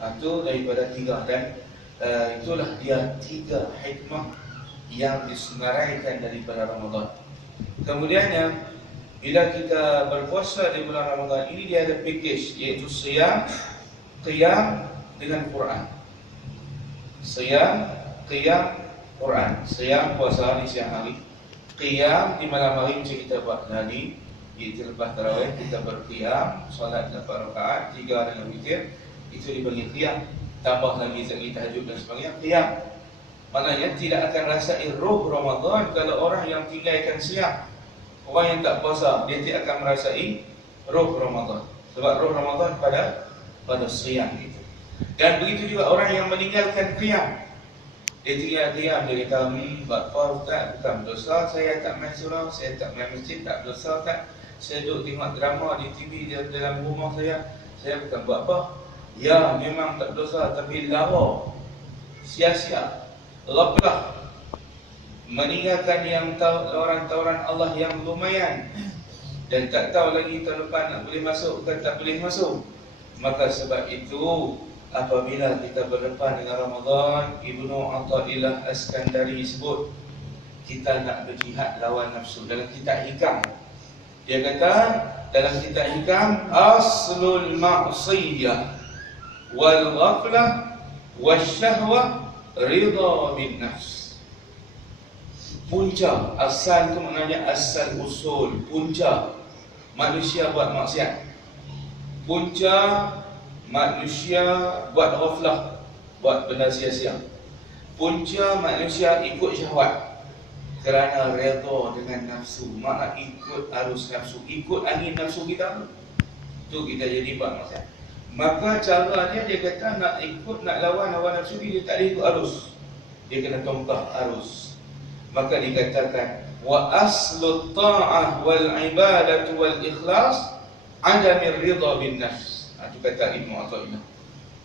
Itu daripada 3. Dan itulah dia 3 hikmah yang disenaraikan daripada Ramadan. Kemudiannya, bila kita berpuasa di bulan Ramadan ini, dia ada package, iaitu siyam, qiyam dengan Quran. Siyam, qiyam, Quran. Siyam, puasa di siang hari. Qiyam di malam hari macam kita buat tadi, iaitu lepas tarawih kita berqiyam, solat 8 rakaat, 3 dengan witir. Itu dipanggil qiyam. Tambah lagi sekali tahajud dan sebagainya, qiyam. Maknanya tidak akan rasai roh Ramadan kalau orang yang tinggalkan siang. Orang yang tak puasa, dia tidak akan merasai roh Ramadan. Sebab roh Ramadan pada siang itu. Dan begitu juga orang yang meninggalkan qiyam. Dia tinggal qiyam, dia kata, buat apa Ustaz? Bukan dosa, saya tak main surau, saya tak main masjid, tak dosa tak. Saya duduk tengok drama di TV dalam rumah saya bukan buat apa. Ya, memang tak dosa, tapi lara, sia-sia, ghaflah, meninggalkan yang tawaran Allah yang lumayan, dan tak tahu lagi tahun depan nak boleh masuk ke tak boleh masuk. Maka sebab itu, apabila kita berdepan dengan Ramadan, Ibnu Athaillah As-Skandari sebut, kita nak berjihad lawan nafsu. Dalam kitab Hikam, dia kata, dalam kitab Hikam, aslul ma'siyah wal ghaflah wasyahwah ridha bin nafs. Punca, asal tu maknanya asal usul, punca manusia buat maksiat. Punca manusia buat ghaflah, buat benda sia-sia. Punca manusia ikut syahwat kerana redha dengan nafsu. Makna ikut arus nafsu, ikut angin nafsu kita tu kita jadi buat maksiat. Maka cara dia kata nak ikut, nak lawan hawa nafsu dia tak boleh ikut arus. Dia kena tongkah arus. Maka dikatakan wa aslut ta'ah wal ibadatu wal ikhlas adamir ridha bin nafs. Itu kata Ibnu Athaillah.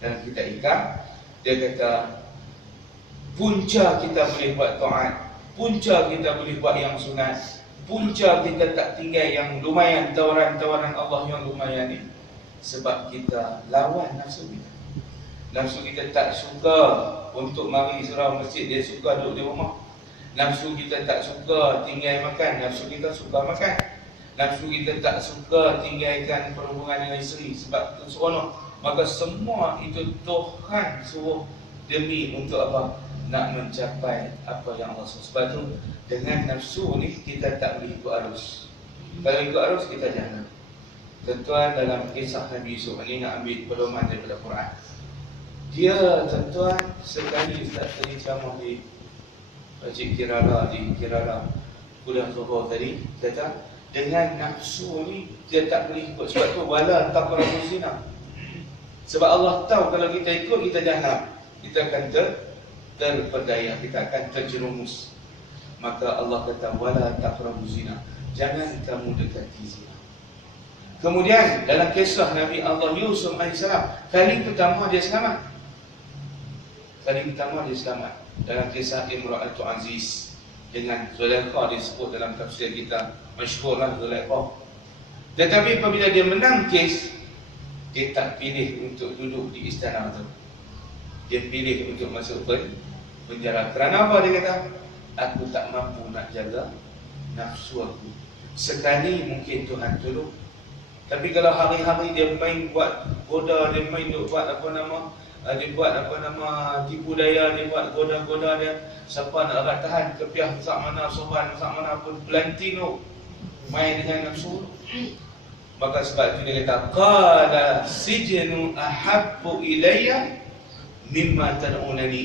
Dalam kitab Hikam, dia kata punca kita boleh buat taat, punca kita boleh buat yang sunat, punca kita tak tinggal yang lumayan, tawaran-tawaran Allah yang lumayan ni, sebab kita lawan nafsu kita. Nafsu kita tak suka untuk mari surau masjid, dia suka duduk di rumah. Nafsu kita tak suka tinggal makan, nafsu kita suka makan. Nafsu kita tak suka tinggalkan perhubungan dengan isteri sebab itu seronok. Maka semua itu Tuhan suruh demi untuk apa? Nak mencapai apa yang Allah suruh. Sebab itu dengan nafsu ni kita tak boleh ikut arus. Kalau ikut arus kita jangan. Tuan-tuan, dalam kisah Nabi Yusuf ini nak ambil pedoman daripada Quran. Dia, tuan-tuan, sekali Ustaz tadi ceramah di Masjid Kirara, di Kirara kuliah Zuhur tadi, kata dengan nafsu ni dia tak boleh ikut. Sebab tu wala taqrabu zina. Sebab Allah tahu kalau kita ikut kita jahanam, kita akan terpedaya, kita akan terjerumus. Maka Allah kata wala taqrabu zina, jangan kamu dekati zina. Kemudian dalam kisah Nabi Allah Yusuf AS, kali pertama dia selamat. Dalam kisah Imra'atul Aziz dengan Zulaikha disebut dalam tafsir kita, masyhurlah Zulaikha. Tetapi apabila dia menang kes, dia tak pilih untuk duduk di istana tu. Dia pilih untuk masuk penjara. Kerana apa dia kata? Aku tak mampu nak jaga nafsu aku. Sekali mungkin Tuhan tolong. Tapi kalau hari-hari dia main buat goda, dia main buat tipu daya, dia buat goda-goda dia, siapa nak erat tahan, kepiah sak mana, soban sak mana pun pelanting tu, main dengan nafsu. Maka sebab itu dia kata qala sijnu ahabbu ilayya mimma tad'unani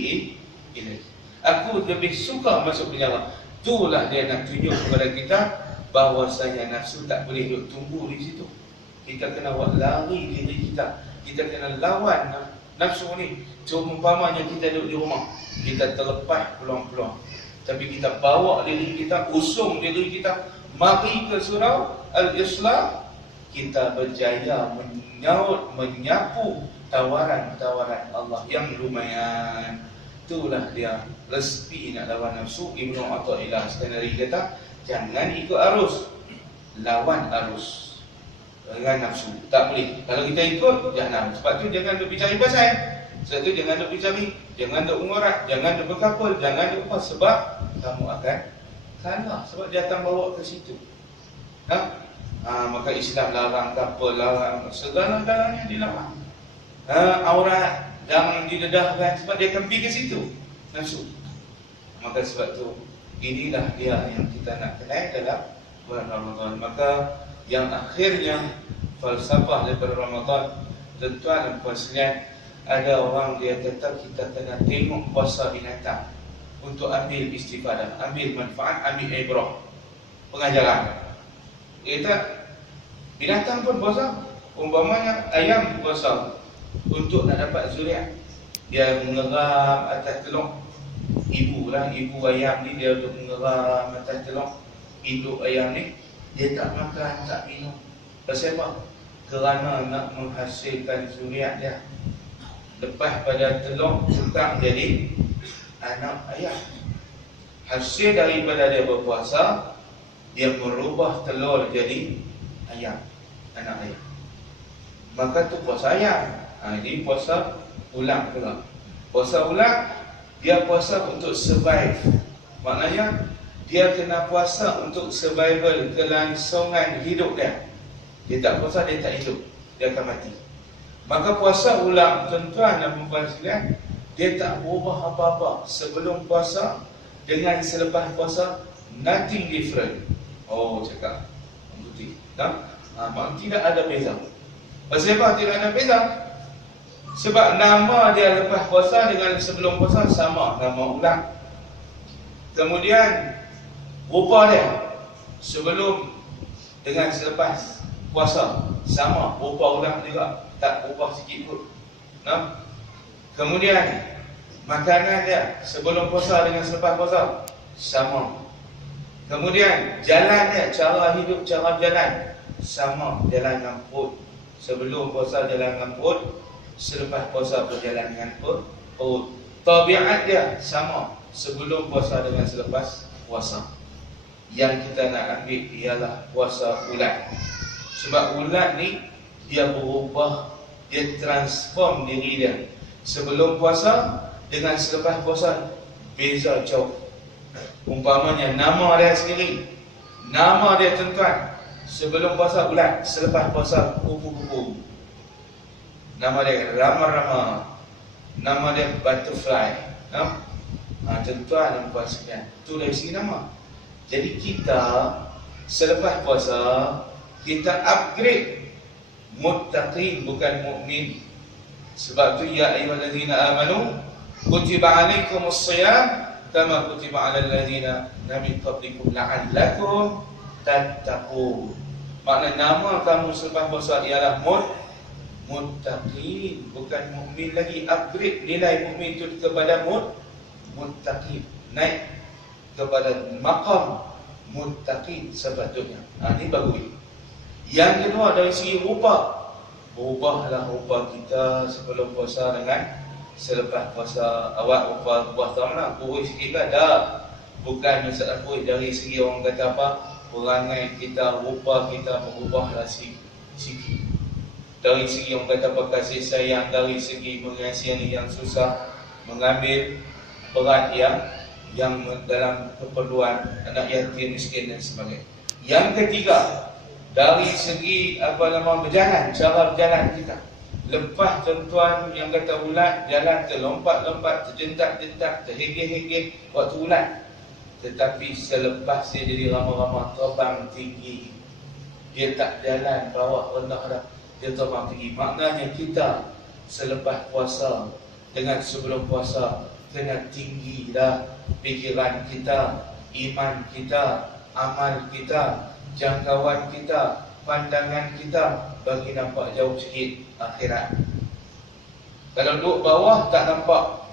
ilayhi. Aku lebih suka masuk penjara. Itulah dia nak tunjuk kepada kita bahawasanya nafsu tak boleh duduk tunggu di situ. Kita kena buat lari diri kita. Kita kena lawan nafsu ni. Cuma umpamanya kita duduk di rumah, kita terlepas peluang-peluang, tapi kita bawa diri kita, usung diri kita, mari ke surau Al-Islam, kita berjaya menyapu tawaran-tawaran Allah yang lumayan. Itulah dia respi nak lawan nafsu. Ibnu Athaillah As-Skandari kata, jangan ikut arus, lawan arus dengan nafsu. Tak boleh. Kalau kita ikut, jangan. Sebab tu jangan berbicara pasal. Sebab tu jangan duk cari, jangan duk mengorat, jangan duk berkapul, jangan duk apa, sebab kamu akan kalah, sebab dia akan bawa ke situ. Maka Islam larang kapul, larang segala-galanya dilarang. Aurat jangan didedahkan, sebab dia akan pergi ke situ, nafsu. Maka sebab tu inilah dia yang kita nak kenal dalam bulan Ramadan. Maka yang akhirnya falsafah daripada Ramadan, tuan-tuan dan puan sekalian, ada orang dia kata kita kena tengok puasa binatang untuk ambil istifadah, ambil manfaat, ambil ibrah, pengajaran. Kita binatang pun puasa, umpamanya ayam puasa untuk nak dapat zuriat. Dia mengeram atas telur. Ibu ayam ni dia duduk mengeram atas telur. Induk ayam ni dia tak makan, tak minum. Pasal apa? Kerana nak menghasilkan zuriat dia. Lepas pada telur tukang jadi anak ayam. Hasil daripada dia berpuasa, dia merubah telur jadi ayam, anak ayam. Maka tu puasa ayam. Ini puasa ulang pula. Puasa ulang, dia puasa untuk survive. Maknanya dia kena puasa untuk survival, kelangsungan hidup dia. Dia tak puasa, dia tak hidup, dia akan mati. Maka puasa ulang, tuan-tuan dan puan sekalian, dia tak berubah apa-apa sebelum puasa dengan selepas puasa, nothing different. Oh, cakap putih, tak? Tidak ada beza. Pasal apa tidak ada beza? Sebab nama dia lepas puasa dengan sebelum puasa sama, nama ulang. Kemudian rupa dia sebelum dengan selepas puasa sama, rupa ulang juga, tak ubah sikit pun. Kemudian makanan dia sebelum puasa dengan selepas puasa sama. Kemudian jalan dia, cara hidup, cara berjalan sama, jalan dengan perut. Sebelum puasa jalan dengan perut, selepas puasa berjalan dengan perut. Tabiat dia sama, sebelum puasa dengan selepas puasa. Yang kita nak ambil ialah puasa ulat. Sebab ulat ni dia berubah, dia transform diri dia. Sebelum puasa dengan selepas puasa beza jauh. Umpamanya nama dia sendiri, nama dia tuan-tuan, sebelum puasa ulat, selepas puasa kupu-kupu. Nama dia rama-rama, nama dia butterfly. Tuan-tuan dan puan sekalian, itu dari segi nama. Jadi kita selepas puasa kita upgrade muttaqin, bukan mukmin. Sebab tu ya ayyuhallazina amanu kutiba alaikumus shiyam kama kutiba alal ladzina min qablikum la'allakum tattaqun. Makna nama kamu selepas puasa ialah muttaqin, bukan mukmin lagi. Upgrade nilai mukmin itu kepada muttaqin, naik kepada maqam muttaqin sepatutnya. Ini bagus. Yang kedua dari segi rupa, berubahlah rupa kita sebelum puasa dengan selepas puasa. Awak rupa puasa mana? Kurus sikit ke? Tak. Bukan masalah kurus dari segi orang kata apa, perangai kita, rupa kita berubahlah sikit. Dari segi orang kata apa, kasih sayang, dari segi mengasihani yang susah, mengambil peran yang dalam keperluan anak yatim, miskin dan sebagainya. Yang ketiga, dari segi berjalan, cara berjalan kita. Lepas tuan-tuan yang kata ulat, jalan terlompat-lompat, terjentak-jentak, terhegeh-hegeh waktu ulat. Tetapi selepas dia jadi ramah-ramah, terbang tinggi. Dia tak jalan bawah rendah dah, dia terbang tinggi. Maknanya kita selepas puasa dengan sebelum puasa kena tinggi dah fikiran kita, iman kita, amal kita, jangkauan kita, pandangan kita, bagi nampak jauh sikit akhirat. Kalau duduk bawah tak nampak,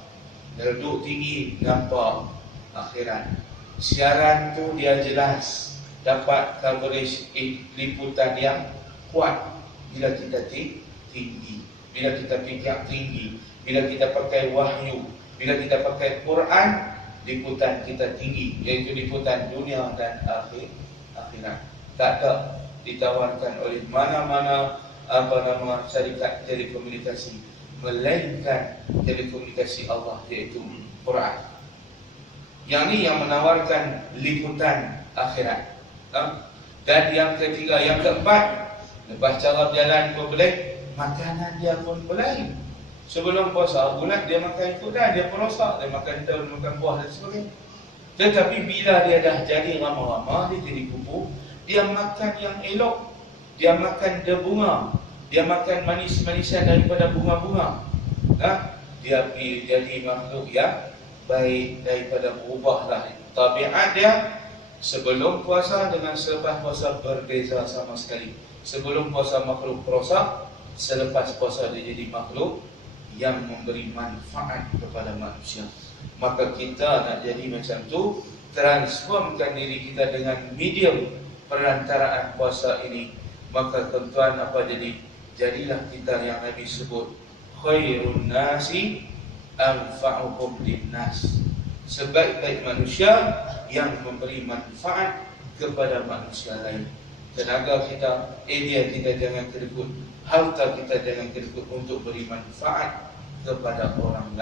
kalau duduk tinggi nampak akhirat. Siaran tu dia jelas, dapat coverage liputan yang kuat bila kita tinggi, bila kita fikir tinggi, bila kita pakai wahyu, bila kita pakai Quran, liputan kita tinggi, iaitu liputan dunia dan akhirat. Tak ditawarkan oleh mana-mana syarikat telekomunikasi, melainkan telekomunikasi Allah, iaitu Quran. Yang ni yang menawarkan liputan akhirat. Dan yang ketiga, yang keempat, lepas cara berjalan pun boleh, makanan dia pun boleh. Sebelum puasa bulat dia makan ikut dah, dia perosak, dia makan daun, makan buah dan sebagainya. Tetapi bila dia dah jadi rama-rama, dia jadi kupu, dia makan yang elok, dia makan bunga, dia makan manis-manisan daripada bunga-bunga. Dia jadi makhluk yang baik daripada berubahlah tabiat dia. Sebelum puasa dengan selepas puasa berbeza sama sekali. Sebelum puasa makhluk perosak, selepas puasa dia jadi makhluk yang memberi manfaat kepada manusia. Maka kita nak jadi macam tu, transformkan diri kita dengan medium perantaraan puasa ini. Maka tuan-tuan apa jadi? Jadilah kita yang Nabi sebut, khairun nasi anfa'uhum linnas. Sebaik-baik manusia yang memberi manfaat kepada manusia lain. Tenaga kita, idea kita jangan kedekut, harta kita jangan kedekut untuk beri manfaat kepada orang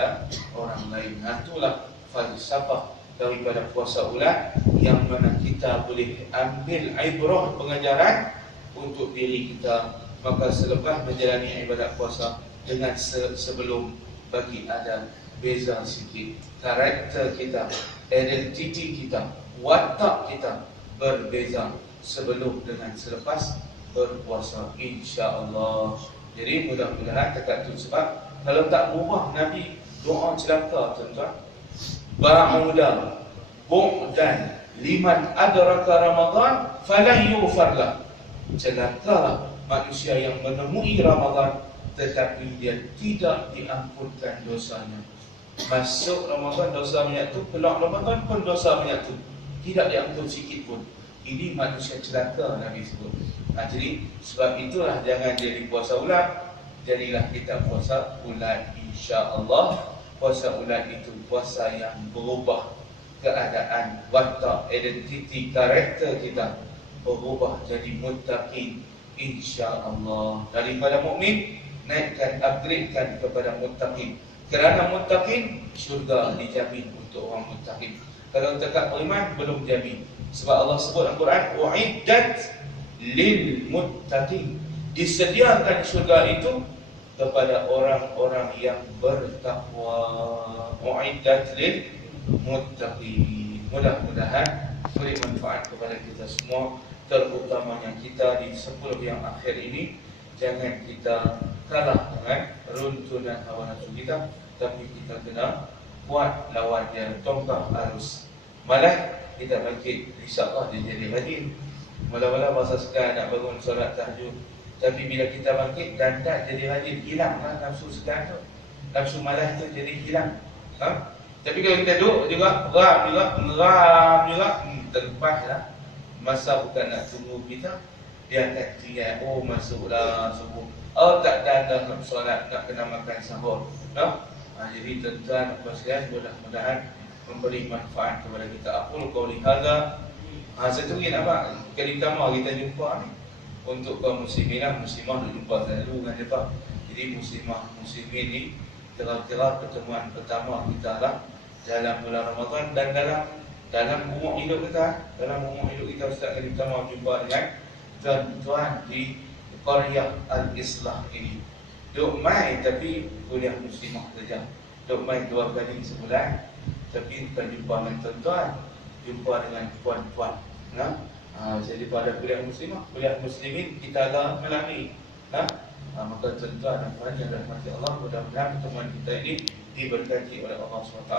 lain. Itulah falsafah daripada puasa ulat, yang mana kita boleh ambil ibrah pengajaran untuk diri kita. Maka selepas menjalani ibadat puasa dengan sebelum, bagi ada beza sikit. Karakter kita, identiti kita, watak kita berbeza sebelum dengan selepas berpuasa, insya-Allah. Jadi mudah-mudahan dekat tu, sebab kalau tak berubah Nabi doa celaka tuan-tuan. Ba'uda bu'dan liman adraka Ramadan falan yughfarlah. Celakalah manusia yang menemui Ramadan tetapi dia tidak diampunkan dosanya. Masuk Ramadan dosa menyatu, keluar Ramadan pun dosa menyatu, tidak diampun sikit pun. Ini manusia celaka Nabi sebut. Jadi sebab itulah jangan jadi puasa ulat, jadilah kita puasa ulat, insya-Allah. Puasa ulat itu puasa yang berubah keadaan, watak, identiti, karakter kita, berubah jadi muttaqin, insya-Allah. Daripada mukmin naikkan, upgradekan kepada muttaqin. Kerana muttaqin, syurga dijamin untuk orang muttaqin. Kalau dekat beriman, belum jamin. Sebab Allah sebut dalam Quran, uiddat lil muttaqin. Disediakan syurga itu kepada orang-orang yang bertakwa. Uiddat lil muttaqin. Mudah-mudahan beri manfaat kepada kita semua, terutamanya kita di 10 yang akhir ini. Jangan kita kalah dengan runtunan hawa nafsu kita, tapi kita kena kuat lawan dia, tongkang arus. Malah kita bangkit, insya-Allah dia jadi rajin. Mula-mula masa sekarang nak bangun solat tahajud, tapi bila kita bangkit dan jadi rajin, hilanglah nafsu segan tu, nafsu malas tu jadi hilang. Tapi kalau kita duduk juga, geram juga, terlepaslah. Masa bukan nak tunggu kita, dia akan tinggal, oh masuklah subuh, oh tak dah nak solat, nak kena makan sahur. Jadi tuan-tuan apa sekalian, mudah-mudahan memberi manfaat kepada kita. Aqul qauli hadza. Satu lagi nak pak, kali pertama kita jumpa ni untuk kaum muslimin, muslimah nak jumpa selalu dengan depa. Jadi muslimah muslimin ni kira-kira pertemuan pertama kita lah dalam bulan Ramadan, dan dalam umur hidup kita. Dalam umur hidup kita Ustaz, kali pertama jumpa dengan tuan-tuan di Qaryah Al-Islah ini. Duk mai tapi kuliah muslimah saja. Duk mai 2 kali sebulan, tapi bukan jumpa dengan tuan-tuan, jumpa dengan puan-puan. Jadi pada kuliah muslimah, kuliah muslimin kita agak melani. Maka tuan-tuan dan puan yang dirahmati Allah, mudah-mudahan pertemuan kita ini diberkati oleh Allah SWT.